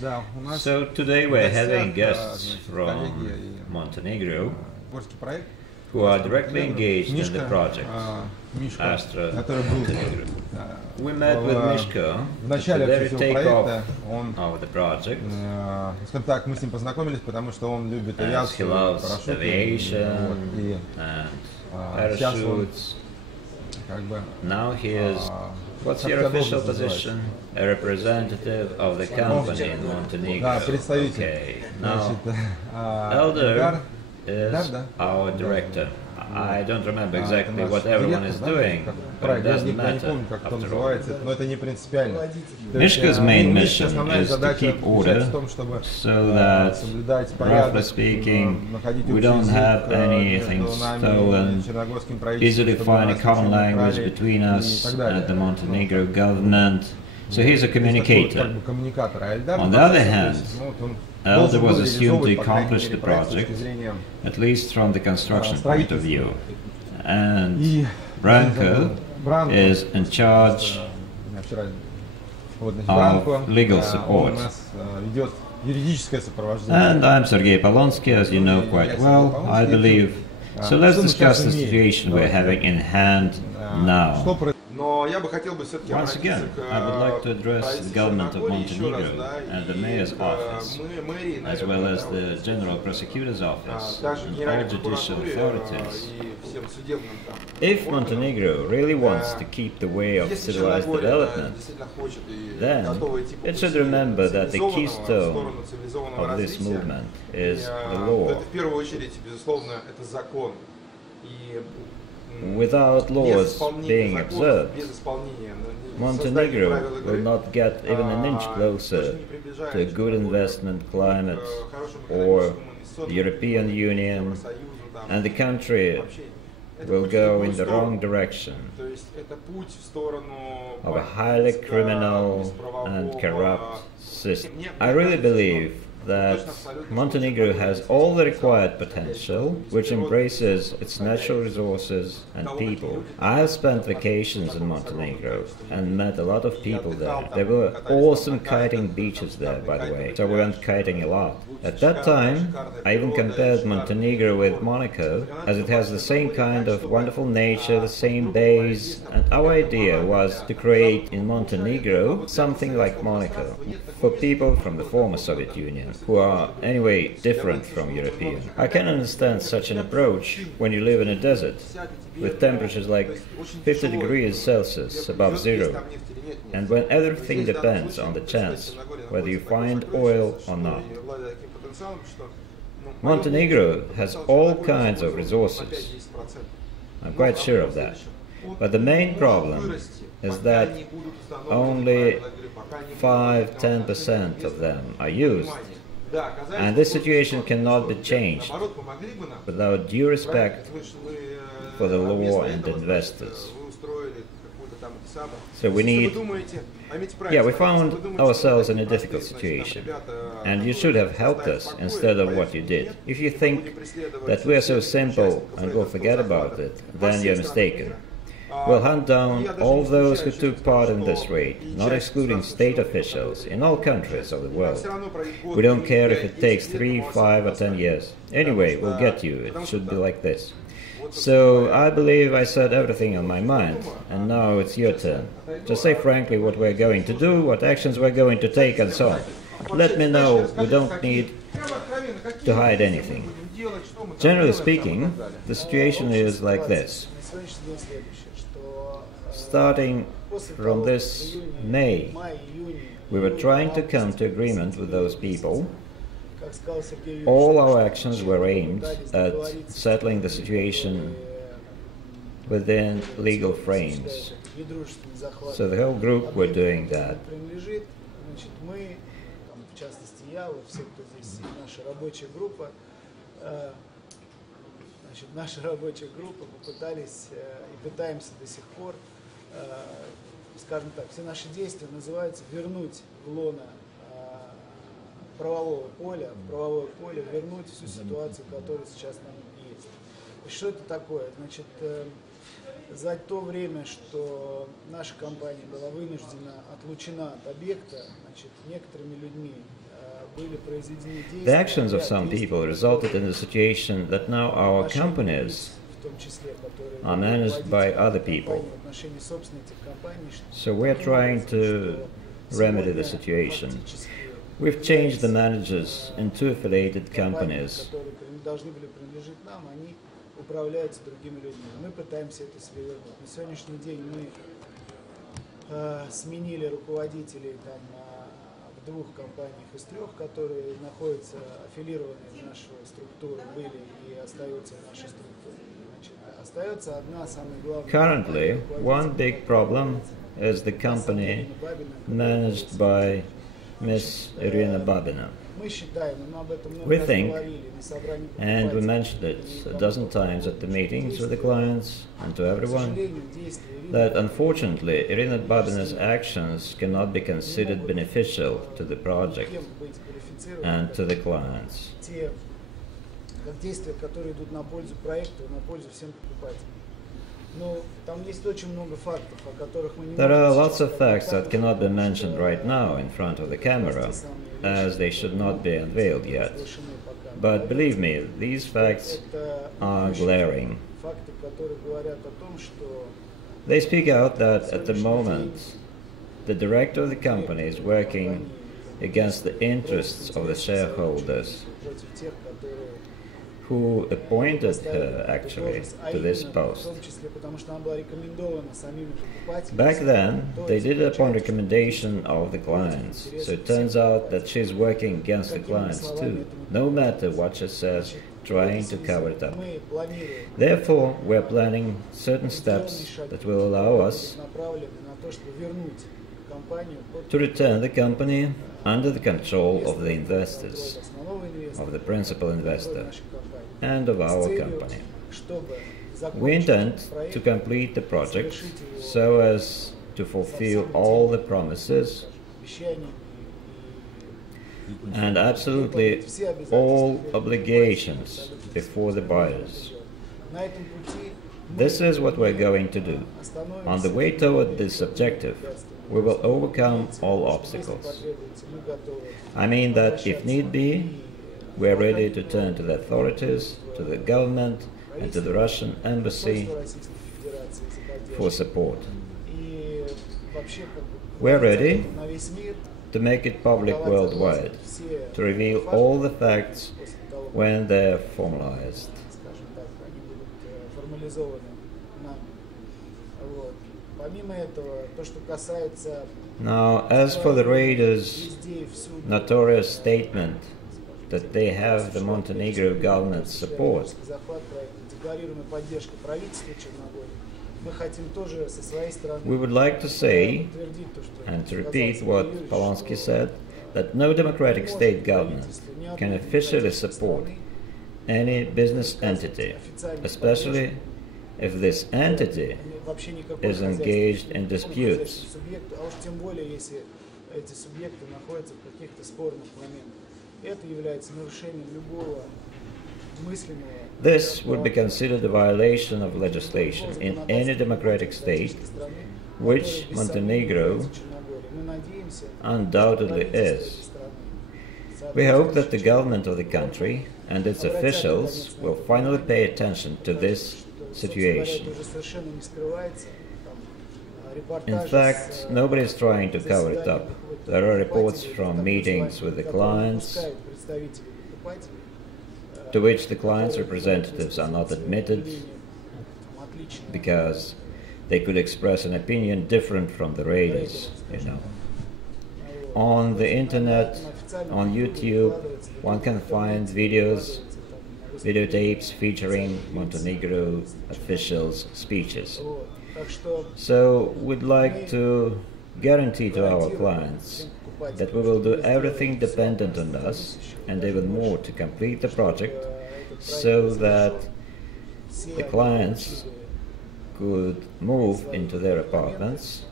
So today we're having guests from Montenegro who are directly engaged in the project, Astra Montenegro. We met with Mishko at the very takeoff of the project, as he loves aviation and parachutes. Now he is, what's your official position? A representative of the company in Montenegro. Okay, now Elder is our director. I don't remember exactly what everyone is doing, but it doesn't matter after all. Mishka's main mission is to keep order so that, roughly speaking, we don't have anything stolen, easily find a common language between us and the Montenegro government. So he's a communicator. On the other hand, Elder was assumed to accomplish the project, at least from the construction point of view. And Branko is in charge of legal support. And I'm Sergei Polonsky, as you know quite well, I believe. So let's discuss the situation we're having in hand now. Once again, I would like to address the government of Montenegro and the mayor's office, as well as the general prosecutor's office and all judicial authorities. If Montenegro really wants to keep the way of civilized development, then it should remember that the keystone of this movement is the law. Without laws being observed, Montenegro will not get even an inch closer to a good investment climate or the European Union, and the country will go in the wrong direction of a highly criminal and corrupt system. I really believe that Montenegro has all the required potential, which embraces its natural resources and people. I have spent vacations in Montenegro and met a lot of people there. There were awesome kiting beaches there, by the way, so we went kiting a lot. At that time, I even compared Montenegro with Monaco, as it has the same kind of wonderful nature, the same bays, and our idea was to create in Montenegro something like Monaco, for people from the former Soviet Union, who are anyway different from European. I can understand such an approach when you live in a desert, with temperatures like 50 degrees Celsius above zero, and when everything depends on the chance whether you find oil or not. Montenegro has all kinds of resources, I'm quite sure of that, but the main problem is that only 5–10% of them are used. And this situation cannot be changed without due respect for the law and investors. So we need... we found ourselves in a difficult situation, and you should have helped us instead of what you did. If you think that we are so simple and will forget about it, then you're mistaken. We'll hunt down all those who took part in this raid, not excluding state officials in all countries of the world. We don't care if it takes 3, 5 or 10 years. Anyway, we'll get you. It should be like this. So I believe I said everything on my mind, and now it's your turn. Just say frankly what we're going to do, what actions we're going to take, and so on. Let me know. We don't need to hide anything. Generally speaking, the situation is like this. Starting from this May, we were trying to come to agreement with those people. All our actions were aimed at settling the situation within legal frames. So the whole group were doing that. Наша рабочая группа попытались и пытаемся до сих пор, скажем так, все наши действия называются вернуть в лоно правового поля, в правовое поле вернуть всю ситуацию, которая сейчас нам есть. И что это такое? Значит, за то время, что наша компания была вынуждена отлучена от объекта, значит, некоторыми людьми были произведены The действия, actions of some people resulted in the situation that now our companies в том числе, которые are managed by other people. в отношении собственных этих компаний, So we're trying to remedy the situation. We've changed the managers in two affiliated companies. которые должны были принадлежать нам, они управляются другими людьми. Мы пытаемся это себе вернуть. На сегодняшний день мы сменили руководителей там, в двух компаниях из трех, которые находятся аффилированы в нашу структуру, были и остаются в нашей структуре. Значит, остается одна самая главная. Currently, one big problem is the company managed by Miss Irina Babina. Мы считаем, мы об этом много We раз think, говорили на собрании and we покупателей. mentioned it a dozen times at the meetings with the clients and to К everyone, сожалению, действия Ирины that unfortunately Irina Babina's actions cannot be considered beneficial to the project кем быть квалифицированы, and to the clients. те как действия, которые идут на пользу проекту, на пользу всем покупателям. Но там есть очень много фактов, о которых мы не There are можем lots сейчас of facts сказать, that cannot be потому mentioned что right now in front of the camera, as they should not be unveiled yet. разглашены пока. But believe me, these facts Это are glaring. факты, которые говорят о том, что They speak out that at the moment the director of the company is working against the interests of the shareholders против тех, которые who appointed her actually to this в post. том числе потому, что она была рекомендована самими покупателями. Back then, То they есть did it upon получается, recommendation of the clients, so it turns out that she's working against the clients too, no matter what she says, trying to cover it up. мы планируем Therefore, we're planning certain steps that will allow us направлены на то, чтобы вернуть компанию под to return the company under the control of the investors, основного инвестора, of the principal investor, нашей компании. and of С our целью, company. чтобы We закончить intend проект, to complete the project so as to fulfill all the promises обещаний and absolutely all obligations before the buyers. на этом пути This is what we're going to do. On the way toward this objective, we will overcome all obstacles. потребуется, мы готовы I mean that if need be, we're ready to turn to the authorities, to the government, and to the Russian embassy Российской Федерации за поддержку. for support. И вообще как бы We're ready на весь мир to make it public worldwide, to reveal all the facts после того, как, when they're formalized. скажем так, они будут формализованы нами. Вот. Помимо этого, то, что касается Now, as for the raiders' везде и всюду, notorious statement that they have the Montenegro government's support, захват проекта, декларируемая поддержка правительства Черногории, мы хотим тоже со своей стороны we would like to say, подтвердить то, что and to сказал repeat Сергей what Юрьевич, Polonsky что said, that no democratic не state может government правительство ни can одной officially демократической support страны any business entity, especially if this entity вообще никакой is хозяйственный- engaged in никакой disputes. хозяйственный субъект, а уж тем более, если эти субъекты находятся в каких-то спорных моментах. Это является нарушением любого мыслимого This would be considered a violation of legislation in any democratic state, страны, which которая без сомнения Montenegro является Черногорией. Мы надеемся, undoubtedly правительство этой is. страны, We hope that the government of the country and its officials will finally pay attention to this situation. это уже совершенно не скрывается. Там, In репортажи fact, с, nobody is trying to cover it up. заседаний There are reports покупателей, from так meetings with the которые clients допускают представителей покупателей, to which the clients' representatives are not admitted там, отличные because they could express an opinion different from the raiders, you know. On the internet, on YouTube, one can find videos, videotapes featuring Montenegro officials' speeches. Вот. Так что So we'd like to guarantee to our clients that we will do everything dependent on us and even more to complete the project so that the clients could move into their apartments,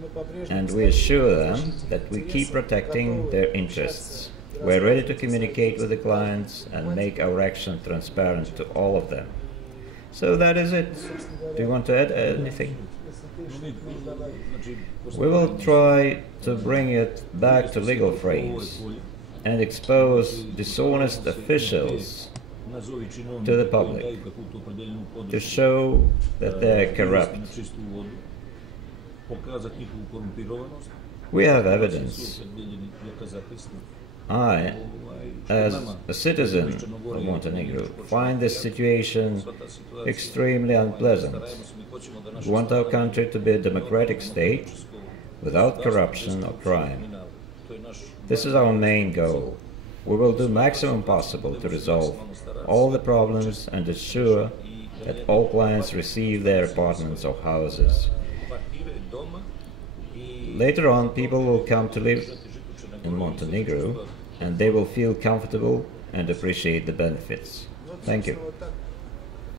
мы по-прежнему and we assure them that we keep protecting their interests. We're ready to communicate with the clients and make our action transparent to all of them. So that is it. Do you want to add anything? We will try to bring it back to legal frames and expose dishonest officials to the public, to show that they are corrupt. We have evidence. I, as a citizen of Montenegro, find this situation extremely unpleasant. We want our country to be a democratic state without corruption or crime. This is our main goal. We will do maximum possible to resolve all the problems and ensure that all clients receive their apartments or houses. Later on, people will come to live in Montenegro and they will feel comfortable and appreciate the benefits. Thank you.